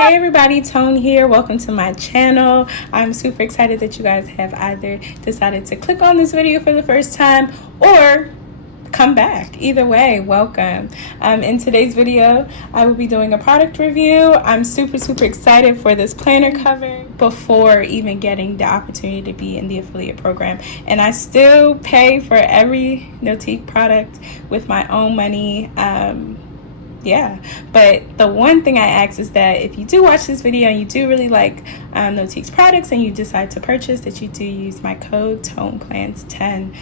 Hey everybody, Tone here. Welcome to my channel. I'm super excited that you guys have either decided to click on this video for the first time or come back. Either way, welcome. In today's video, I will be doing a product review. I'm super excited for this planner cover before even getting the opportunity to be in the affiliate program. And I still pay for every Notiq product with my own money. Yeah, but the one thing I ask is that if you do watch this video and you do really like Notiq's products and you decide to purchase, that you do use my code TONEPLANS10.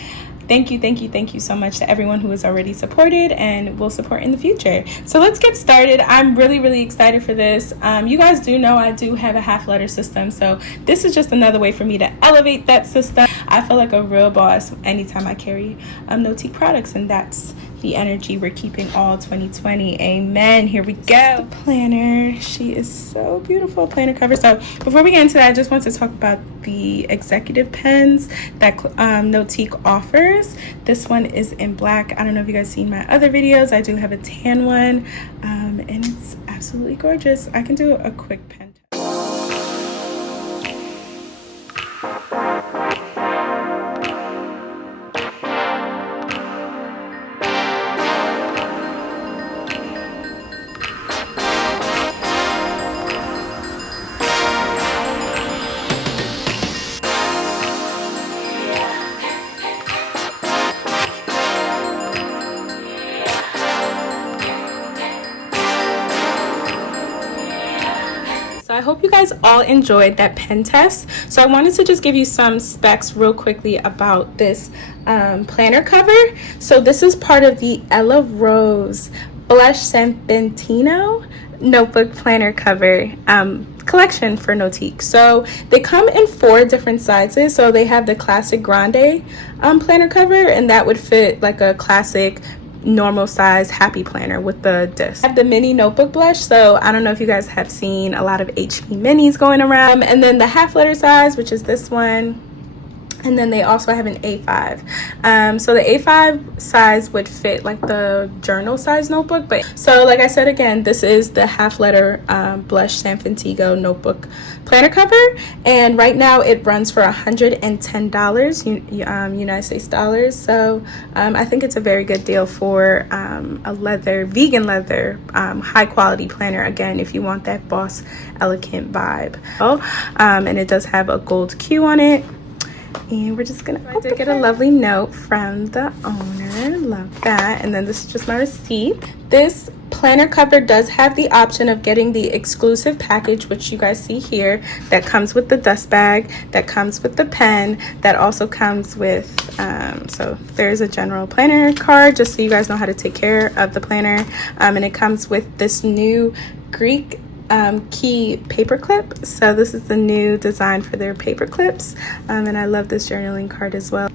Thank you so much to everyone who has already supported and will support in the future. So let's get started. I'm really excited for this. You guys do know I do have a half letter system, so this is just another way for me to elevate that system. I feel like a real boss anytime I carry Notiq products, and that's the energy we're keeping all 2020. Amen. Here we go. The planner. She is so beautiful. Planner cover. So before we get into that, I just want to talk about the executive pens that Notiq offers. This one is in black. I don't know if you guys seen my other videos. I do have a tan one, and it's absolutely gorgeous. I can do a quick pen test. So I hope you guys all enjoyed that pen test. So I wanted to just give you some specs real quickly about this planner cover. So this is part of the Ella Rose Blush Saffiano notebook planner cover collection for Notiq. So they come in 4 different sizes. So they have the classic grande planner cover, and that would fit like a classic normal size happy planner with the disc. I have the mini notebook blush, so I don't know if you guys have seen a lot of HP minis going around, and then the half letter size, which is this one. And then they also have an A5. So the A5 size would fit like the journal size notebook. But so like I said again, this is the half letter blush Saffiano notebook planner cover. And right now it runs for $110 United States dollars. So I think it's a very good deal for a vegan leather, high quality planner. Again, if you want that boss elegant vibe. And it does have a gold Q on it. And we're just gonna, I did get a lovely note from the owner, love that. And then this is just my receipt. This planner cover does have the option of getting the exclusive package, which you guys see here, that comes with the dust bag, that comes with the pen, that also comes with so there's a general planner card, just so you guys know how to take care of the planner. And it comes with this new Greek key paper clip. So this is the new design for their paper clips, and I love this journaling card as well.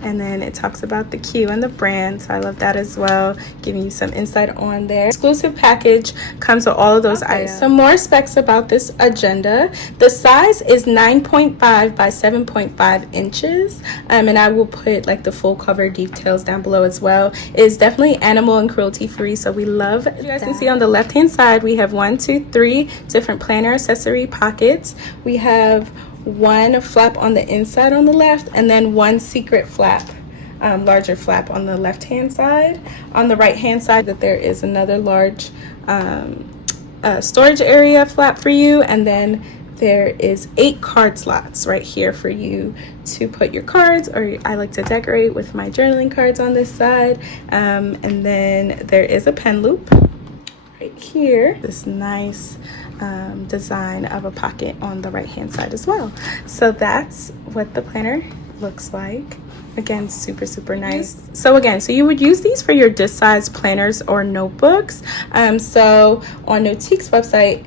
And then it talks about the Q and the brand, so I love that as well, giving you some insight on there. Exclusive package comes with all of those items. Some more specs about this agenda. The size is 9.5 by 7.5 inches, and I will put like the full cover details down below as well. It is definitely animal and cruelty free, so we love that. You guys can see on the left hand side we have 3 different planner accessory pockets. We have one flap on the inside on the left, and then one secret flap, larger flap on the left hand side. On the right hand side that there is another large storage area flap for you, and then there is 8 card slots right here for you to put your cards, or I like to decorate with my journaling cards on this side. And then there is a pen loop right here, this nice design of a pocket on the right hand side as well. So that's what the planner looks like. Again, super nice. So again, so you would use these for your disc size planners or notebooks. So on Notiq's website,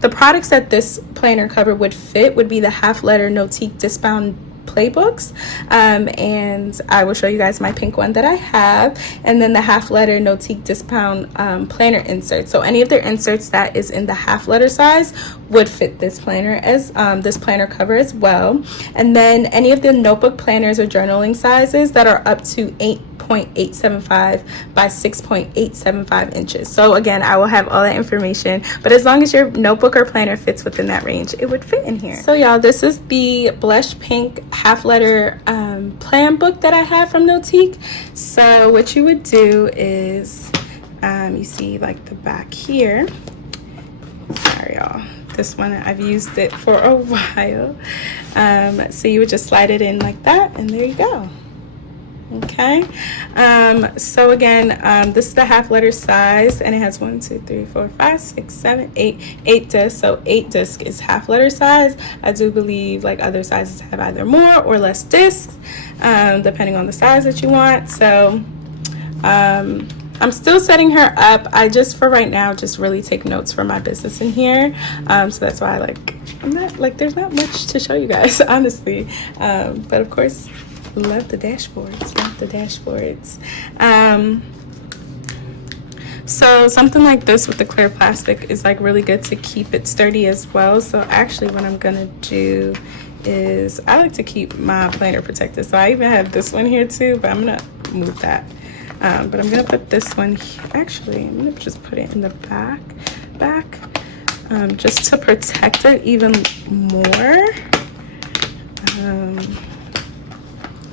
the products that this planner cover would fit would be the half letter Notiq disc bound playbooks, and I will show you guys my pink one that I have, and then the half letter Notiq disc bound planner insert. So any of their inserts that is in the half letter size would fit this planner as this planner cover as well. And then any of the notebook planners or journaling sizes that are up to 8 8.875 by 6.875 inches. So again, I will have all that information, but as long as your notebook or planner fits within that range, it would fit in here. So y'all, this is the blush pink half letter plan book that I have from Notiq. So what you would do is, you see like the back here. Sorry y'all, this one I've used it for a while. So you would just slide it in like that, and there you go. Okay, so again, this is the half letter size, and it has 1, 2, 3, 4, 5, 6, 7, 8 discs. So 8 discs is half letter size. I do believe like other sizes have either more or less discs, depending on the size that you want. So I'm still setting her up. I just, for right now, just really take notes for my business in here. So that's why there's not much to show you guys, honestly. But of course, love the dashboards, so something like this with the clear plastic is like really good to keep it sturdy as well. So actually what I'm gonna do is, I like to keep my planner protected, so I even have this one here too, but I'm gonna move that. But I'm gonna put this one here. Actually, I'm gonna just put it in the back, just to protect it even more,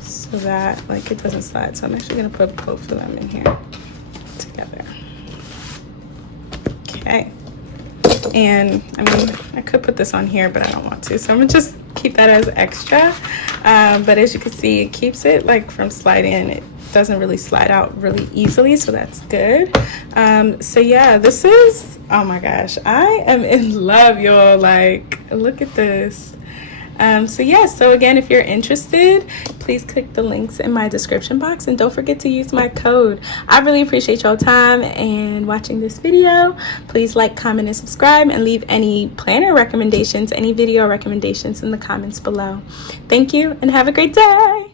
so that like it doesn't slide. So I'm actually gonna put both of them in here together. Okay, and I mean, I could put this on here, but I don't want to, so I'm gonna just keep that as extra. But as you can see, it keeps it like from sliding in. It doesn't really slide out really easily, so that's good. So yeah, this is, oh my gosh, I am in love, y'all. Like, look at this. So yeah, so again, if you're interested, please click the links in my description box, and don't forget to use my code. I really appreciate y'all time and watching this video. Please like, comment, and subscribe, and leave any planner recommendations, any video recommendations in the comments below. Thank you, and have a great day.